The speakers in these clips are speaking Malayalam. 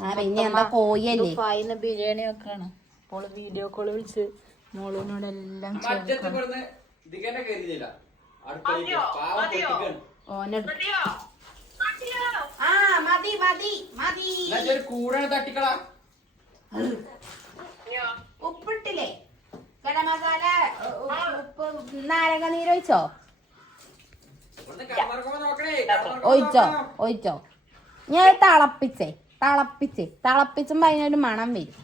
ആ പിന്നെ എന്താ കോയല്ലേ ബിരിയാണി വെക്കാണ്. വീഡിയോ കോൾ വിളിച്ച് മോളിനോട് എല്ലാം ഉപ്പിട്ടില്ലേ? ഗരം മസാല ഉപ്പ് നാരങ്ങ നീര് ഒഴിച്ചോ? ഇവിടുന്ന് കിടന്നുറങ്ങുമ്പോ നോക്കണേ ഒഴിച്ചോ ഒഴിച്ചോ. ഞാൻ തിളപ്പിച്ചേ. തിളപ്പിച്ചേ തിളപ്പിച്ചും അതിനൊരു മണം വരും.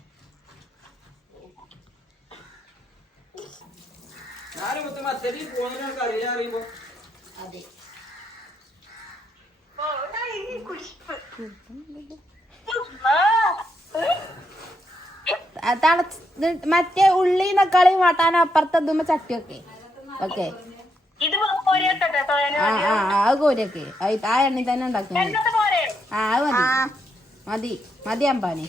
തിളച്ച് മറ്റേ ഉള്ളി തക്കാളി വാട്ടാൻ അപ്പുറത്ത് എത്തുമ്പോ ചട്ടിയൊക്കെ. ഓക്കെ. ആ ആ ആ, അത് കോരിയൊക്കെ ആ എണ്ണി തന്നെ ഉണ്ടാക്കി ആ അത് മതി. മതി മതി അമ്പാനി.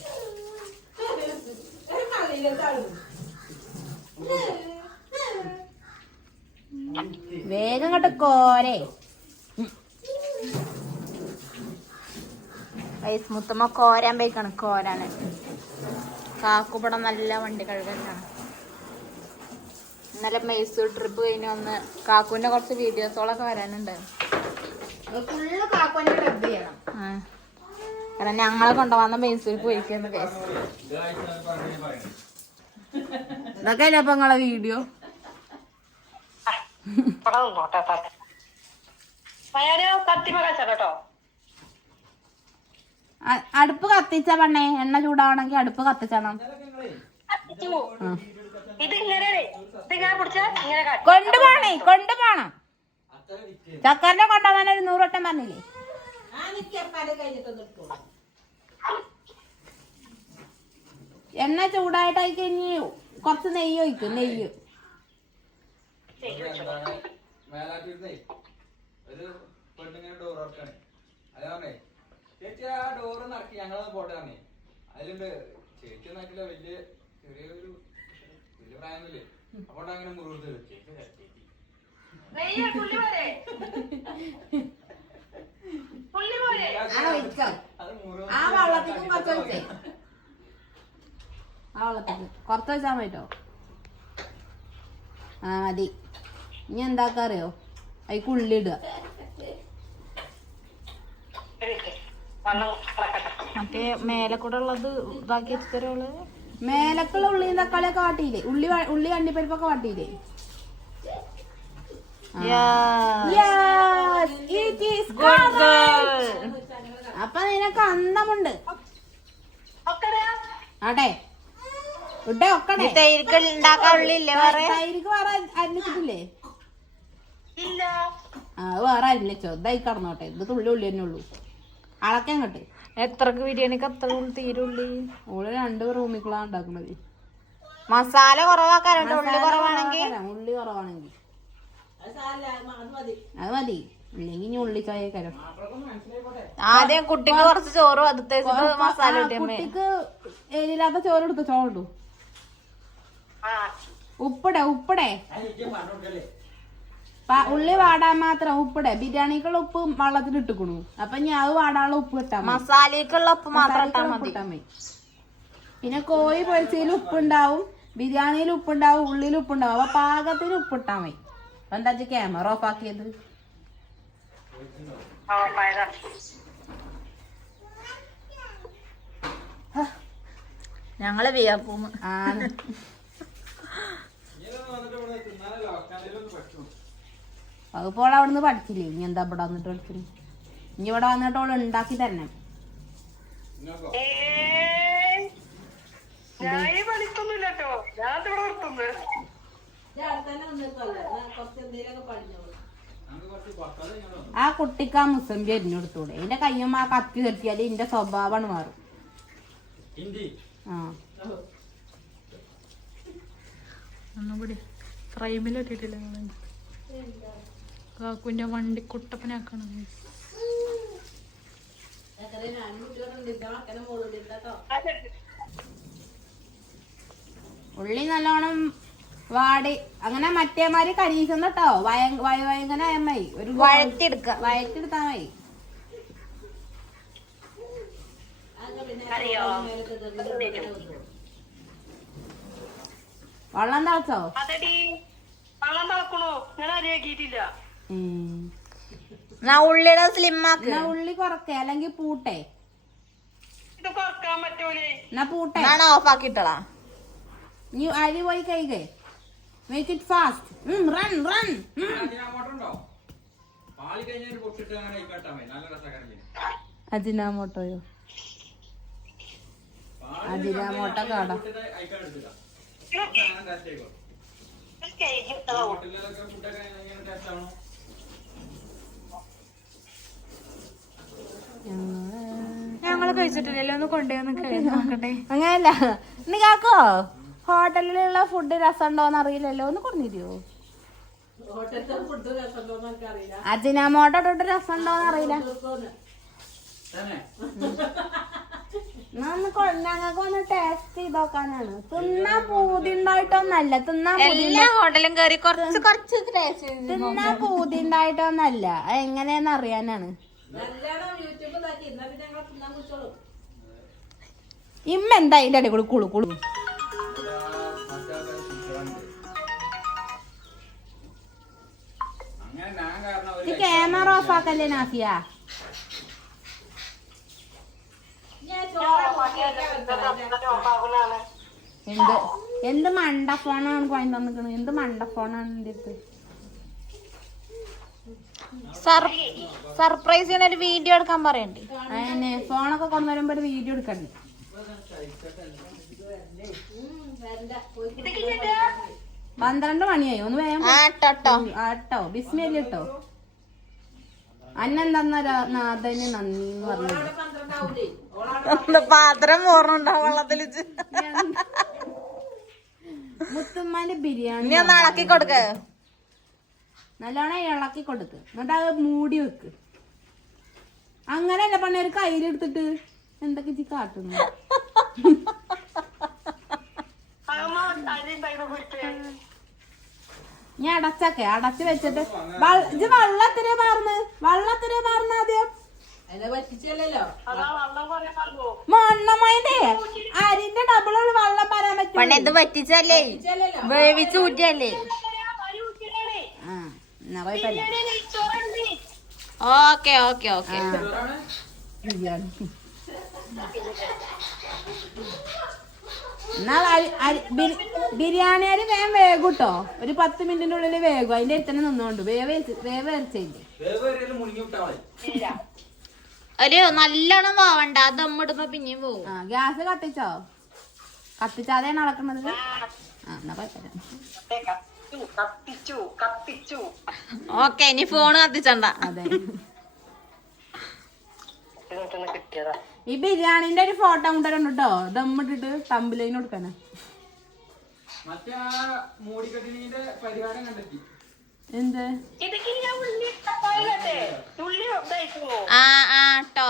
വേഗം കണ്ട് കോരെ. വയസ് മുത്തമ്മ കോരാൻ പോയിക്കാണ് കോരാന്. കാക്കുപടം നല്ല വണ്ടി കഴുകലാണ് ഇന്നലെ മൈസൂർ ട്രിപ്പ് കഴിഞ്ഞ് വന്ന് കാക്കുവിന്റെ കുറച്ച് വീഡിയോസുകളൊക്കെ വരാനുണ്ട്. ഫുള്ള് കാക്കുവിന്റെ ക്ലബ് ചെയ്യണം. കാരണം ഞങ്ങളെ കൊണ്ടുവന്ന മൈസൂർ പോയിക്കുന്നു കേസ് ഇതൊക്കെ അല്ലേ അപ്പൊ നിങ്ങളെ വീഡിയോ അടുപ്പ് കത്തിച്ച പണ്ണേ എണ്ണ ചൂടാവണമെങ്കിൽ അടുപ്പ് കത്തിച്ചണം. കൊണ്ടുപോണേ കൊണ്ടുപോണം. ചക്കറിനെ കൊണ്ടുപോകാൻ ഒരു നൂറ് വട്ടം പറഞ്ഞില്ലേ? എണ്ണ ചൂടായിട്ടായി കഴിഞ്ഞ് കുറച്ച് നെയ്യ് ഒഴിക്കും നെയ്യ്. മേലാറ്റിരുന്നേ ഒരു പെണ്ണിങ്ങനെ ഡോർ ഇറക്കണേ അതാണേ ചേച്ചി ആ ഡോറ് നടക്കി ഞങ്ങളത് പോട്ടെ പറഞ്ഞേ. അതിലുണ്ട് ചേച്ചി നാട്ടിലെ വലിയ ചെറിയൊരു വലിയ പ്രായമില്ലേ അപ്പോൾ അങ്ങനെ മുറിവ് ചേച്ചി പുള്ളി പോലെ. ആ വെള്ളത്തിക്കും കുറച്ച് വെച്ചേ ആ വെള്ളത്തിക്ക്. കുറച്ച് വെച്ചാൽ പറ്റോ ആ മതി. ഇനി എന്താക്കാറിയോ അതിക്ക് ഉള്ളി ഇടുക. മറ്റേ മേലെ കൂടെ ഉള്ളത് ഇതാക്കി വെച്ചതരോൾ മേലക്കുള്ള ഉള്ളിയും തക്കാളിയൊക്കെ വാട്ടിയില്ലേ? ഉള്ളി ഉള്ളി അണ്ടിപ്പരിപ്പൊക്കെ വാട്ടിയില്ലേ? അപ്പൊ നിനക്ക് അന്തമുണ്ട്. ആട്ടെ ഇട്ടെ ഒക്കണേ തൈരിക്ക് ഉണ്ടാക്കാൻ ഉള്ളില്ലേ വേറെ? തൈരിക്ക് വേറെ ഇല്ല. ആ വേറെ അരിഞ്ഞോ ചെറുതായി കടന്നോട്ടെ. ഇത് തുള്ളി ഉള്ളി തന്നെ ഉള്ളൂ. അളക്കാൻ കട്ട് എത്രക്ക് ബിരിയാണിക്ക് അത്ര തീരുള്ളി? ഓൾ രണ്ട് റൂമിക്കുള്ള ഉണ്ടാക്കുന്നത് മസാല കുറവാക്കാനുണ്ട് ഉള്ളി കുറവാണെങ്കിൽ? ഉള്ളി കുറവാണെങ്കിൽ. അത് മതി. ഇല്ലെങ്കിൽ ഇനി ഉള്ളിക്കായ കരം ആദ്യം കുട്ടിക്ക് കുറച്ച് ചോറ് അടുത്ത മസാല കുട്ടിക്ക് എരിയില്ലാത്ത ചോറ് എടുത്ത്? ചോറുണ്ടു ആ. ഉപ്പിടെ ഉപ്പിടെ. ഉള്ളി വാടാൻ മാത്രം ഉപ്പിടെ. ബിരിയാണിക്കുള്ള ഉപ്പ് വെള്ളത്തിൽ ഇട്ടുക്കണു. അപ്പൊ ഞാൻ അത് വാടാനുള്ള ഉപ്പ് ഇട്ടാ. മസാലക്കുള്ള ഉപ്പ് മാത്രം ഇട്ടാ മതി. പിന്നെ കോഴി പൊരിച്ചതിൽ ഉപ്പുണ്ടാവും ബിരിയാണിയിൽ ഉപ്പുണ്ടാവും ഉള്ളിൽ ഉപ്പുണ്ടാവും അപ്പൊ പാകത്തിന് ഉപ്പിട്ടാ മതി. അപ്പൊ എന്താ ക്യാമറ ഓഫ് ആക്കിയത്? ഞങ്ങൾ വിയപ്പൂന്ന് ആണ്. പറ്റും അതിപ്പോൾ അവിടുന്ന് പഠിച്ചില്ലേ? ഇനി എന്താ ഇവിടെ വന്നിട്ട് പഠിക്കുന്നു ഇനി ഇവിടെ വന്നിട്ട് അവൾ ഉണ്ടാക്കി ഏയ്. ഞാൻ ഈ പണിക്കൊന്നുമില്ല കേട്ടോ ഞാൻ ഇവിടെ നിർത്തുന്നു. ആ കുട്ടിക്ക് ആ മുസംബി അരിഞ്ഞെടുത്തൂടെ എന്റെ കയ്യും ആ കത്തി നിർത്തിയാൽ എന്റെ സ്വഭാവമാണ് മാറും. ആ. ഫ്രൈമിലിട്ടിട്ടില്ല കാക്കുന്റെ വണ്ടി കുട്ടപ്പനാക്കണം. ഉള്ളി നല്ലോണം വാടി. അങ്ങനെ മറ്റേമാര് കരീസം കേട്ടോ വയ വയ വയങ്കന മതി ഒരു വഴറ്റിയെടുക്ക വയറ്റെടുത്താ മതി വെള്ളം തിളച്ചോ? അതെടി. വെള്ളം തിളക്കണു. ഞാൻ അറിയാക്കിയിട്ടില്ല ഉള്ളിയുടെ ഉള്ളി കൊറക്കേ. അല്ലെങ്കിൽ പൂട്ടേ. ഇത് കൊറക്കാൻ പറ്റൂലേ. എന്നാ പൂട്ടെ. ഓഫ് ആക്കിട്ടളാ നീ അരി പോയി കഴിക്കേ make it fast run run അജിനാമോട്ടോയോ Ajinomoto കാട. ഞങ്ങൾ കഴിച്ചിട്ടില്ലല്ലോ. ഒന്ന് കൊണ്ടുപോയി നോക്കട്ടെ. അങ്ങനല്ല നീ കാക്കോ? ഹോട്ടലിലുള്ള ഫുഡ് രസം ഉണ്ടോന്ന് അറിയില്ലല്ലോ. ഒന്ന് കൊണ്ടുതരുമോ അജിനാമോട്ടോ തൊട്ട് രസം ഉണ്ടോന്ന് അറിയില്ല. ഞങ്ങൾക്ക് ഒന്ന് ടേസ്റ്റ് ചെയ്ത് നോക്കാനാണ്. തിന്നാ പൂതി ഉണ്ടായിട്ടൊന്നല്ല തിന്നാ എല്ലാ ഹോട്ടലും കയറി കുറച്ച് കുറച്ച് ടേസ്റ്റ് തിന്നാ പൂതി ഉണ്ടായിട്ടൊന്നല്ല എങ്ങനെയെന്ന് എങ്ങനെയാന്ന് അറിയാനാണ്. ഇമ്മ എന്താ അതിന്റെ അടി കൂടി കുളു കുളു? ഒരു ക്യാമറ ഓഫ് ആക്കല്ലേ നാഫിയ എന്ത് എന്ത് മണ്ട ഫോണാണ് പോയി തന്നിക്കുന്നത് എന്ത് മണ്ട ഫോണാണ് എന്റെ അടുത്ത് സർപ്രൈസ് ചെയ്യണ ഒരു വീഡിയോ എടുക്കാൻ പറയണ്ട്. അതിനെ ഫോണൊക്കെ കൊണ്ടുവരുമ്പോ ഒരു വീഡിയോ എടുക്കണ്ട്. പന്ത്രണ്ട് മണിയായി. ഒന്ന് വേഗം ആട്ടോ ബിസ്മേലി ഇട്ടോ തന്ന നാഥന് നന്ദി എന്ന് പറഞ്ഞു പാത്രം മോറുണ്ടാവും വെള്ളത്തിൽ മുത്തുമ്മാന്റെ ബിരിയാണി നീ ഒന്ന് ഇളക്കി കൊടുക്ക. നല്ലോണം ഇളക്കി കൊടുക്ക്. എന്നിട്ട് അത് മൂടി വെക്ക്. അങ്ങനെയല്ല പണി? ഒരു കയ്യിലെടുത്തിട്ട് എന്തൊക്കെ ഇജ്ജ് കാട്ടുന്നു? ഞാൻ അടച്ചൊക്കെ അടച്ച് വെച്ചിട്ട്. ഇത് വെള്ളത്തിന് പാർന്ന് വെള്ളത്തിന് മാറുന്ന ആദ്യം. മണ്ണമ്മന്റെ അരിന്റെ ഡബിൾ വെള്ളം പറയാൻ പറ്റും. ഇത് പറ്റിച്ചല്ലേ? വേവിച്ച് എന്നാ കുഴപ്പമില്ല. Okay okay okay. എന്നാൽ ബിരിയാണി അരി വേഗം വേഗൂട്ടോ. ഒരു പത്ത് മിനിറ്റിന്റെ ഉള്ളിൽ വേഗം. അതിന്റെ അടുത്ത് തന്നെ നിന്നോണ്ട് വേവ് വേവ് അരച്ചില്ലേ ഒരു നല്ലോണം പോവണ്ട ദമ്മിടുമ്പോ പിന്നെയും പോവും. ആ ഗ്യാസ് കത്തിച്ചോ? കത്തിച്ചാതെയാണ് അളക്കുന്നത്? ആ എന്നാ ഓക്കെ ഇനി ഫോണ് കത്തിച്ചണ്ട. അതെ. കിട്ടിയതാ. ഈ ബിരിയാണിന്റെ ഒരു ഫോട്ടോ കൊണ്ടുവരണം കേട്ടോ ദമ്മിട്ടിട്ട് തമ്പിലൈന് കൊടുക്കാനാ. എന്ത്? ആ ആ ട്ടോ.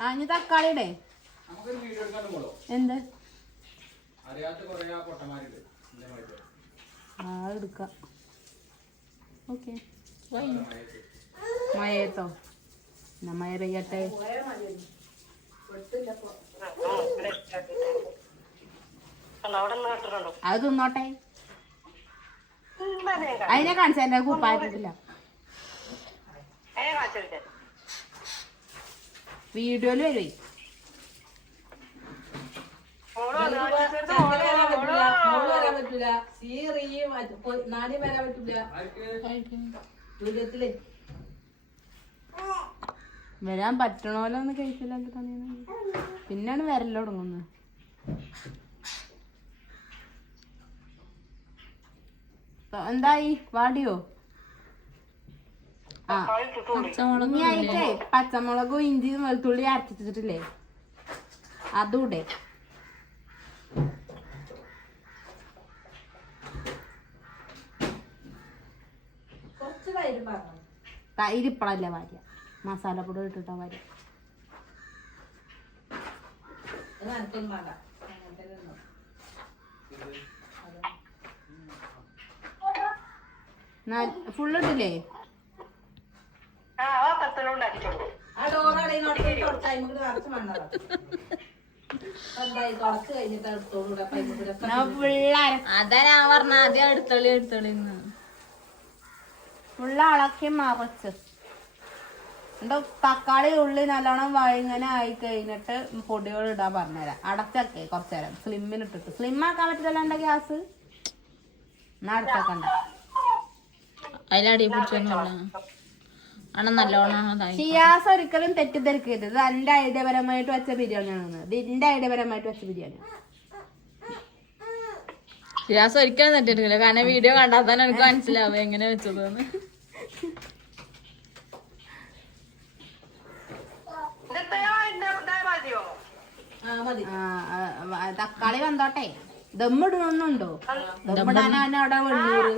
ആ ഇനി തക്കാളിയുടെ. എന്ത്? ആ എടുക്കാം. ഓക്കെ. മഴയത്തോ? എന്നാ മഴ പെയ്യട്ടെ. അത് തിന്നോട്ടെ. അതിനെ കാണിച്ച എന്റെ കാണിച്ചെടുത്തേ വീഡിയോയിൽ വരുവേ വരാൻ ഓളോ ആർക്ക് വരാൻ പറ്റണോലോ ഒന്ന് കഴിച്ചില്ലാണ്ട് തന്നെയാണ് പിന്നാണ് വരല്ലോ തുടങ്ങുന്നത്. എന്തായി? വാടിയോ? ആ. ആയിട്ടേ പച്ചമുളകും ഇഞ്ചിയും വെളുത്തുള്ളി അരച്ചിട്ടില്ലേ? അതൂടെ. തൈരിപ്പളല്ലേ വാര്യ. മസാലപ്പൊടി ഇട്ടിട്ടാ വരും. ഫുള്ള് പിള്ളേർ അതാ ഞാൻ പറഞ്ഞ ആദ്യം എടുത്തോളി എടുത്തോളിന്ന് ഉള്ള അളക്കി മറച്ച്. എന്തോ തക്കാളി ഉള്ളി നല്ലോണം വഴുങ്ങനെ ആയി കഴിഞ്ഞിട്ട് പൊടികൾ ഇടാൻ പറഞ്ഞുതരാം. അടച്ചൊക്കെ കുറച്ചു നേരം സ്ലിമ്മിന് ഇട്ടിട്ട്. സ്ലിം ആക്കാൻ പറ്റില്ലല്ലോ ഗ്യാസ്? എന്നാ അടച്ചൊക്കണ്ട? അതിലടി ആണ് നല്ലോണം ഷിയാസ് ഒരിക്കലും തെറ്റിദ്ധരിക്കരുത്. ഇത് എന്റെ ഐഡിയപരമായിട്ട് വെച്ച ബിരിയാണിയാണ് ഇത് എന്റെ ഐഡിയപരമായിട്ട് വെച്ച ബിരിയാണി ഷിയാസ് ഒരിക്കലും തെറ്റിട്ടില്ല കാരണം വീഡിയോ കണ്ടാൽ തന്നെ എനിക്ക് മനസ്സിലാവും എങ്ങനെ വെച്ചതെന്ന് ഇതെത്രയാ എന്റെ ഇതായ മതിയോ ആ, ആ, ആ, തക്കാളി വന്നോട്ടെ ദമ്മിടണുണ്ടോ ദമ്മിടാനാണ് അവിടെ വെണ്ണൂറ്.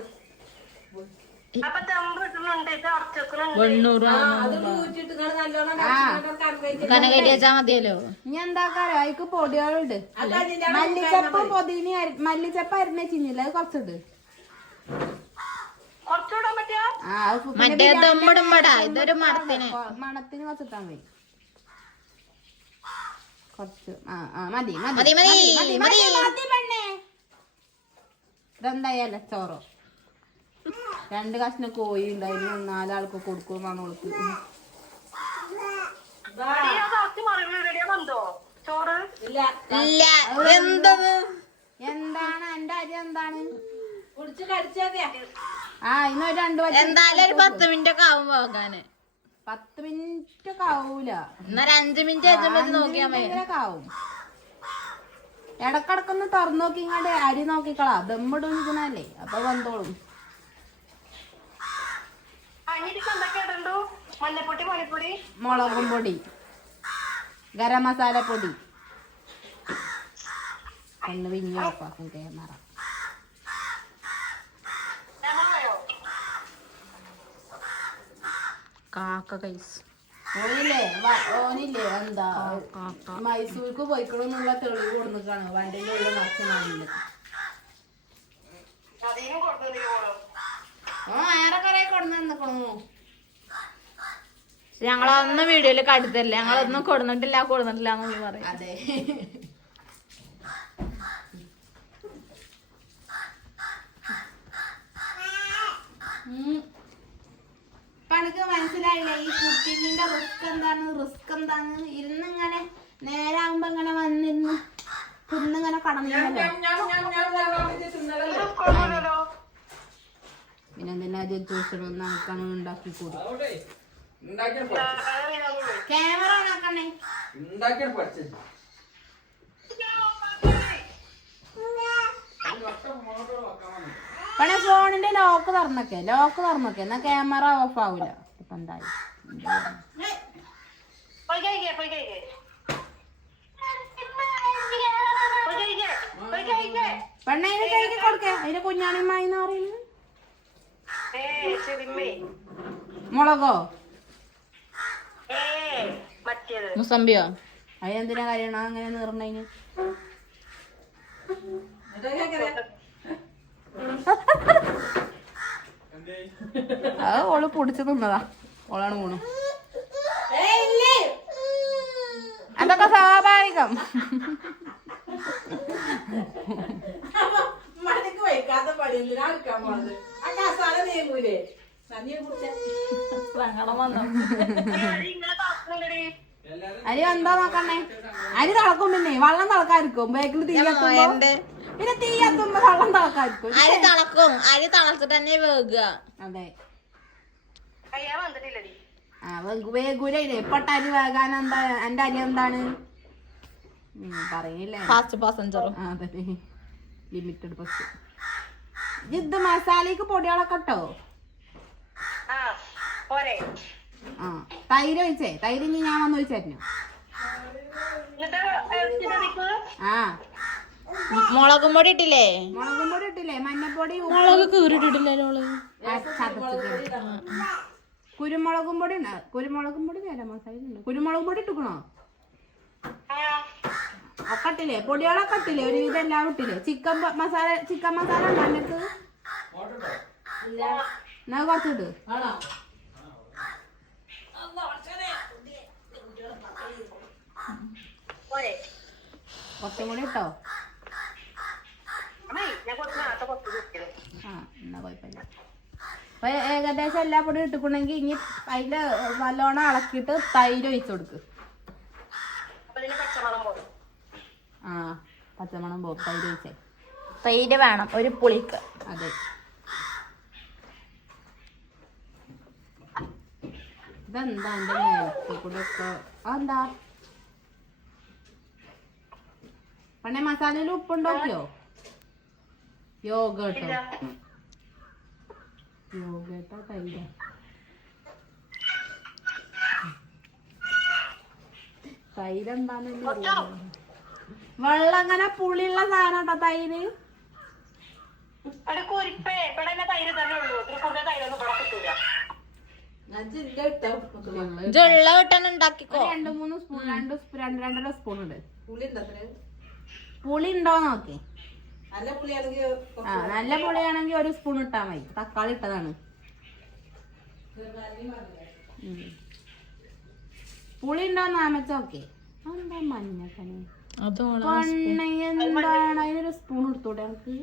മതിയല്ലോ. ഇനി എന്താക്കാരോ അതിക്ക് പൊടികളുണ്ട്. മല്ലിച്ചപ്പ് പൊതിനി മല്ലിച്ചപ്പ് അരിഞ്ഞില്ല അത് കുറച്ചിട്. കുറച്ചുകൂടാൻ പറ്റിയ? ആ അത് പിന്നെ മറ്റേ ദമ്മിടുമ്പടാ ഇതൊരു മണത്തിന്. മണത്തിന് കുറച്ചിട്ടാ മതി. കുറച്ച്. ആ ആ മതി മതി. മതി, മതി, മതി പെണ്ണേ. ഇതെന്തായാലും ചോറോ രണ്ട് കഷ്ണം കോഴി ഉണ്ടായിരുന്നു. നാലാൾക്ക് കൊടുക്കും മണോൾക്ക് ലാസ്റ്റ് മറിവ് റെഡിയാ വന്നോ ചോറ് ഇല്ല എന്തത് എന്താണ്? എന്റെ അരി എന്താണ് ആ ഇന്ന് രണ്ടു എന്തായാലും ഒരു പത്ത് മിനിറ്റ് ഒക്കെ ആവുമ്പോ പോകാന്. പത്ത് മിനിറ്റ് ഒക്കെ ആവൂല. എന്നാൽ അഞ്ചു മിനിറ്റ് നോക്കിയാൽ മതി. ആവും. ഇടക്കിടക്കൊന്ന് തുറന്നു നോക്കി ഇങ്ങോട്ട് അരി നോക്കിക്കളാ. ഇതിനല്ലേ. അപ്പൊ വന്നോളും. മുളകും പൊടി. ഗരം മസാല പൊടി. ഒന്ന് വിഞ്ഞ് ഓഫാക്കും ക്യാമറ ഞങ്ങളോ കാക്ക കൈസ് ഓനില്ലേ? ഓനില്ലേ? എന്താ? മൈസൂർക്ക് പോയിക്കണമെന്നുള്ള തെളിവ് കൊടുക്കാണ് വണ്ടിന്റെ ഉള്ളിൽ പോകണം ഓ വേറെ കൊറേ കൊടുന്നു ഞങ്ങളൊന്നും വീഡിയോയിൽ കടുത്തല്ലേ ഞങ്ങളൊന്നും കൊടുന്നിട്ടില്ല കൊടുന്നിട്ടില്ല എന്നൊന്നും പറയും. അതെ. ഉം. ഇപ്പൊ എനിക്ക് മനസ്സിലായില്ല? ഈ കുക്കിങ്ങിന്റെ റിസ്ക് എന്താണ്? റിസ്ക് എന്താണ്? ഇരുന്നിങ്ങനെ നേരാകുമ്പോ ഇങ്ങനെ വന്നിരുന്ന് തിന്നിങ്ങനെ കടന്നില്ലല്ലോ. പിന്നെ എന്തിനാ ചൂസണം നമുക്കാണ് ഉണ്ടാക്കി കൂടി ക്യാമറ ഓണാക്കണേ ഉണ്ടാക്കിയാണ് പണ ഫോണിന്റെ ലോക്ക് തുറന്നൊക്കെ ലോക്ക് തുറന്നൊക്കെ. എന്നാ ക്യാമറ ഓഫ് ആവൂല. ഇപ്പൊ എന്തായി? പെണ്ണ അതിന് കഴുകി കൊടുക്കേ. അതിന് കുഞ്ഞാണിമായി എന്ന് പറയുന്നത്? മുളകോ? മുസമ്പിയോ? അതിനെന്തിനാ കഴിയണം അങ്ങനെ നീർണതിന് അത് ഓൾ പൊടിച്ചു തിന്നതാ. ഓളാണ് പോണു അതൊക്കെ സ്വാഭാവികം? അരി എന്താ നോക്കണേ? അരി തിളക്കും പിന്നെ വെള്ളം തിളക്കാതിരിക്കും ബേക്കിൽ തീ പിന്നെ തീ കത്തുമ്പോ വെള്ളം തിളക്കായിരിക്കും. അരി തിളക്കും. അരി തിളച്ചിട്ട് തന്നെ വേകുക അതെ. ആ വേഗൂരയില്ലേ ഇപ്പട്ട അരി വേകാൻ എന്താ എന്റെ അരി എന്താണ്? ഉം, പറയില്ലേ? ഫാസ്റ്റ് പാസഞ്ചറും അതെ. ലിമിറ്റഡ് ബസ് ഇത് മസാലയ്ക്ക് പൊടികളൊക്കെ ഇട്ടോ? ആ തൈര് ഒഴിച്ചേ? തൈര് ഇനി ഞാൻ വന്ന് ഇറച്ചിട്ടടിക്ക് ആ. മുളകും പൊടി ഇട്ടില്ലേ? മുളകും പൊടി ഇട്ടില്ലേ? മഞ്ഞപ്പൊടി മുളക് കീറിട്ടിട്ടില്ലല്ലോ. കുരുമുളകും പൊടി ഉണ്ട് കുരുമുളകും പൊടി മസാല കുരുമുളകും പൊടി ഇട്ടുക്കണോ ഒക്കെ ഇട്ടില്ലേ? പൊടികളൊക്കെ ഇട്ടില്ലേ? ഒരുവിധം എല്ലാം ഇട്ടില്ലേ? ചിക്കൻ മസാല ചിക്കൻ മസാല ഉണ്ടോ എന്നാ കുറച്ചിട്ട് കുറച്ചും കൂടി ഇട്ടോ അമ്മേ ഞാൻ കുറച്ച് നേരത്തെ കുറച്ച് വെക്കൽ ആ എന്നാ കുഴപ്പമില്ല. അപ്പൊ ഏകദേശം എല്ലാ പൊടി ഇട്ടിട്ടുണ്ടെങ്കിൽ ഇനി അതിന്റെ നല്ലോണം ഇളക്കിയിട്ട് തൈര് ഒഴിച്ചു കൊടുക്ക്. ആ പച്ചമണം പോകും തൈര് ഒഴിച്ചേ. തൈര് വേണം ഒരു പുളിക്ക്. അതെ. ഇതെന്താ എന്റെ മേലത്തെ കൂടെ ഒക്കെ അതെന്താ? പണ്ടേ മസാലയിൽ ഉപ്പുണ്ടാക്കിയോ യോഗട്ടോ? യോഗട്ടോ തൈര്. തൈര് ഇനി അറിയില്ല. വെള്ളം അങ്ങനെ പുളിയുള്ള സാധനം കേട്ടോ തൈര് തൈര് ജുള്ള രണ്ട് മൂന്ന് സ്പൂൺ രണ്ട് രണ്ട് രണ്ടര സ്പൂൺ ഉണ്ട് പുളി ഉണ്ടോ നോക്കി. ആ നല്ല പുളിയാണെങ്കിൽ ഒരു സ്പൂൺ ഇട്ടാ മതി. തക്കാളി ഇട്ടതാണ്. പുളി ഉണ്ടോ നാമച്ച ഓക്കെ എന്താ മഞ്ഞക്കണി എന്താണ്? അതിനൊരു സ്പൂൺ എടുത്തൂടെ നമുക്ക്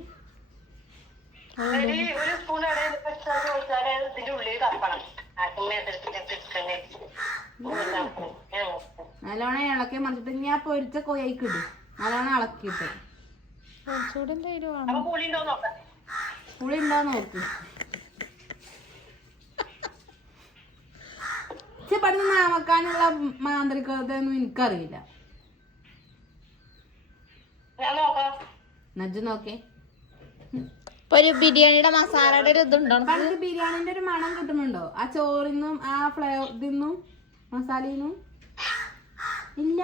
നല്ലോണം ഇളക്കി മറിച്ചിട്ട് ഞാൻ പൊരിച്ച കൊയ്ക്ക് ഇടും നല്ലോണം ഇളക്കിയിട്ട്. കുറച്ചുകൂടി തൈര് വേണം. പുളി ഉണ്ടോ നോക്കാം. പെട്ടെന്ന് നാമക്കാനുള്ള മാന്ത്രികതയൊന്നും എനിക്കറിയില്ല. നജ്ജ് നോക്കേ. ഇപ്പൊ ഒരു ബിരിയാണിയുടെ മസാലയുടെ ഒരു ഇതുണ്ടോ? പണ്ട് ബിരിയാണിന്റെ ഒരു മണം കിട്ടുന്നുണ്ടോ? ആ ചോറിന്നും ആ ഫ്ലേവർ ഇതിന്നും മസാലയിന്നും ഇല്ല.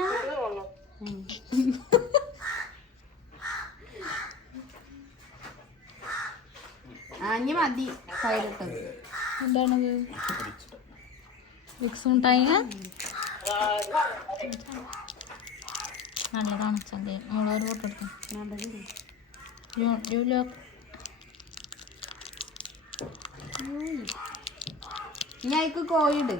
ഇനി മതി. കയ്യിലിട്ടത് എന്താണത്? വിക്സ് മുട്ടായി നല്ലതാണ് ചന്തി മുളക് പൊട്ടെടുത്തു ഇനി അതിക്ക് കോഴിട്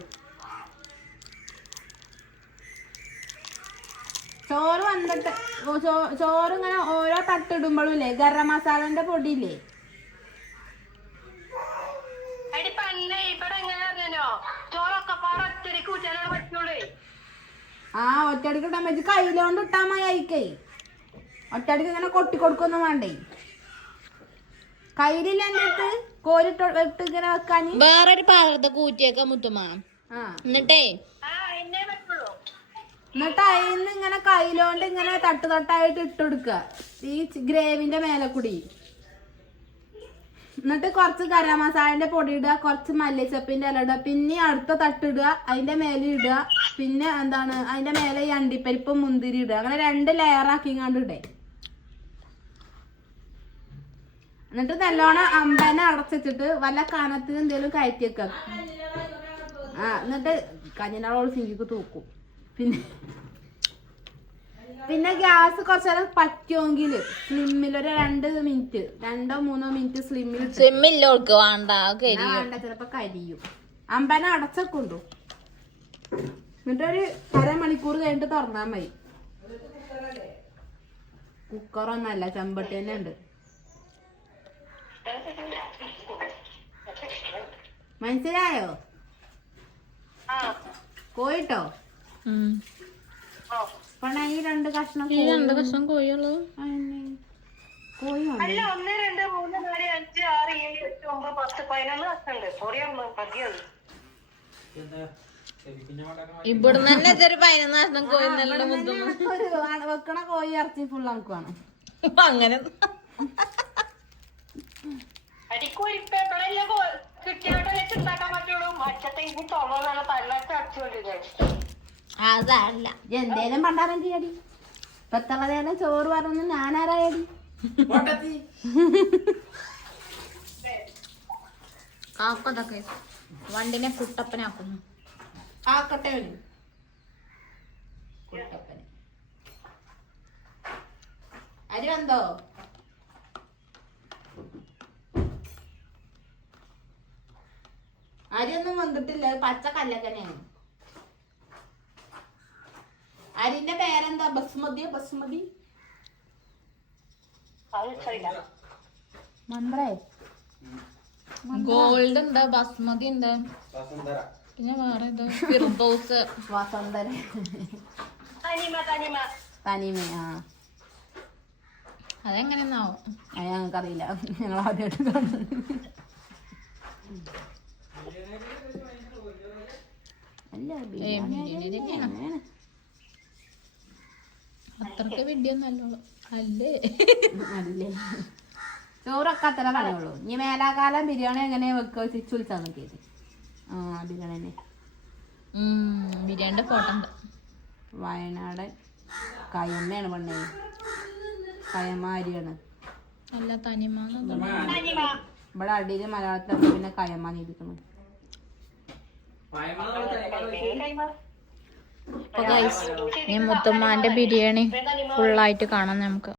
ചോറ് വന്നിട്ട് ചോറ് ഇങ്ങനെ ഓരോ തട്ടിടുമ്പോഴും ഇല്ലേ? ഗരം മസാലന്റെ പൊടിയില്ലേ അടി പന്നെ ഇവിടെ എങ്ങനെ അറിഞ്ഞോ ചോറൊക്കെ പാടെ ഒറ്റടിക്ക് കൂറ്റാനാണ് പറ്റുള്ളൂ ആ ഒറ്റടിക്ക് ഇട്ടാൻ പറ്റി കയ്യിലോണ്ട് ഇട്ടാ മതി അയക്കേ. ഒറ്റടിക്ക് ഇങ്ങനെ കൊട്ടി കൊടുക്കൊന്നും വേണ്ടേ. കയ്യിലില്ല എന്റെ അടുത്ത്? കോരിട്ട് ഇട്ട് ഇങ്ങനെ വെക്കാൻ? വേറൊരു പാത്രത്തെ കൂറ്റിയേക്ക മുത്തുമ്മ. എന്നിട്ടേ? എന്നിട്ട് അതിന്ന് ഇങ്ങനെ കയ്യിലോണ്ട് ഇങ്ങനെ തട്ട് തട്ടായിട്ട് ഇട്ട് ഈ ഗ്രേവിന്റെ മേലെ കൂടി എന്നിട്ട് കുറച്ച് ഗരം മസാലന്റെ പൊടി ഇടുക കുറച്ച് മല്ലിച്ചപ്പിന്റെ ഇല ഇടുക പിന്നെ അടുത്ത തട്ടിടുക അതിന്റെ മേലെ ഇടുക പിന്നെ എന്താണ് അതിന്റെ മേലെ ഈ അണ്ടിപ്പരിപ്പ് മുന്തിരി ഇടുക. അങ്ങനെ രണ്ട് ലെയർ ആക്കി കണ്ട് ഇടേ. എന്നിട്ട് നല്ലോണം അമ്പനെ അടച്ചിട്ട് വല്ല കനത്തിൽ എന്തെങ്കിലും കയറ്റി വെക്കാം. ആ എന്നിട്ട് കഞ്ഞിനാളോട് സിങ്കിക്ക് തൂക്കും. പിന്നെ പിന്നെ ഗ്യാസ് കുറച്ച് നേരം പറ്റുമെങ്കിൽ സ്ലിമ്മിൽ ഒരു രണ്ട് മിനിറ്റ് രണ്ടോ മൂന്നോ മിനിറ്റ് സ്ലിമ്മിൽ സ്ലിമ്മിൽ ഓൾക്ക് വേണ്ട വേണ്ട ചിലപ്പോ കരിയും. അമ്പന അടച്ചൊക്കൊണ്ടു? എന്നിട്ടൊരു അരമണിക്കൂർ കഴിഞ്ഞിട്ട് തുറന്നാ മതി. കുക്കറൊന്നല്ല ചെമ്പട്ടി തന്നെ ഉണ്ട്. മനസ്സിലായോ? ആ. കോയിട്ടോ പണ ഈ രണ്ട് കഷ്ണം ഈ രണ്ട് കഷ്ണം കോഴിയുള്ളൂ. കോഴി അല്ല ഒന്ന് രണ്ട് മൂന്ന് നാല് അഞ്ച് ആറ് ഏഴ് എട്ട് ഒമ്പത് പത്ത് പതിനൊന്ന് വർഷമുണ്ട് സോറിയാണ് പതിയാണ് ഇവിടുന്ന് തന്നെ ഇതൊരു പതിനൊന്ന് കഷ്ണം കോഴി നല്ല മുത്തുമ്മ വെക്കണ കോഴി ഇറച്ചി ഫുൾ നമുക്ക് വേണം അങ്ങനെ കിട്ടിയാട്ടല്ലേ ഉണ്ടാക്കാൻ പറ്റുള്ളൂ. മറ്റത്തെ ഇനി തൊള്ളതാണ് പല്ലൊക്കെ അടിച്ചുകൊണ്ടിരുന്നത് അതല്ല. എന്തേലും പണ്ടാരം ചെയ്യടി. ഇപ്പൊ എത്ര നേരം ചോറ് പറഞ്ഞു ഞാനാരായടി? കാക്കതൊക്കെ വണ്ടിനെ കുട്ടപ്പനാക്കുന്നു. ആക്കട്ടെ കുട്ടപ്പന്. അരി വന്നോ? അരിയൊന്നും വന്നിട്ടില്ല. പച്ച കല്ലക്കനെയാണ് അരിന്റെ പേരെന്താ? ബസ്മതിയോ ബസ്മതി. മന്ത്രേ. ഗോൾഡ് ഉണ്ട് ബസ്മതി ഉണ്ട് പിന്നെ വേറെ ഇത് ഫിർദോസ്. വസന്തര. തനിമ ആ. അത് ഞങ്ങൾക്കറിയില്ല. ഞങ്ങൾ ആദ്യമായിട്ട് കാണുന്നത്. അല്ല ബിരിയാണി ബിരിയാണി അങ്ങനെയാണ്. അത്രയ്ക്ക് വീഡിയോ നല്ലോളൂ അല്ലേ? അല്ലേ? ചോറൊക്കെ അത്ര പറയുള്ളൂ. ഇനി മേലാകാലം ബിരിയാണി എങ്ങനെ വെക്കുക തിരിച്ചു വിളിച്ചാൽ നോക്കിയത് ആ ബിരിയാണി തന്നെ ഫോട്ടോ ഉണ്ട് വയനാട് കയമ്മയാണ് പണ്ടേ കയമ്മ അരിയാണ് അല്ല തനിമ ഇവിടെ അടിയിൽ മലയാളത്തിലാണ് പിന്നെ കയമ്മ ഇരിക്കുന്നു ഗൈസ് ഇനി മുത്തമ്മാന്റെ ബിരിയാണി ഫുള്ളായിട്ട് കാണാം നമുക്ക്.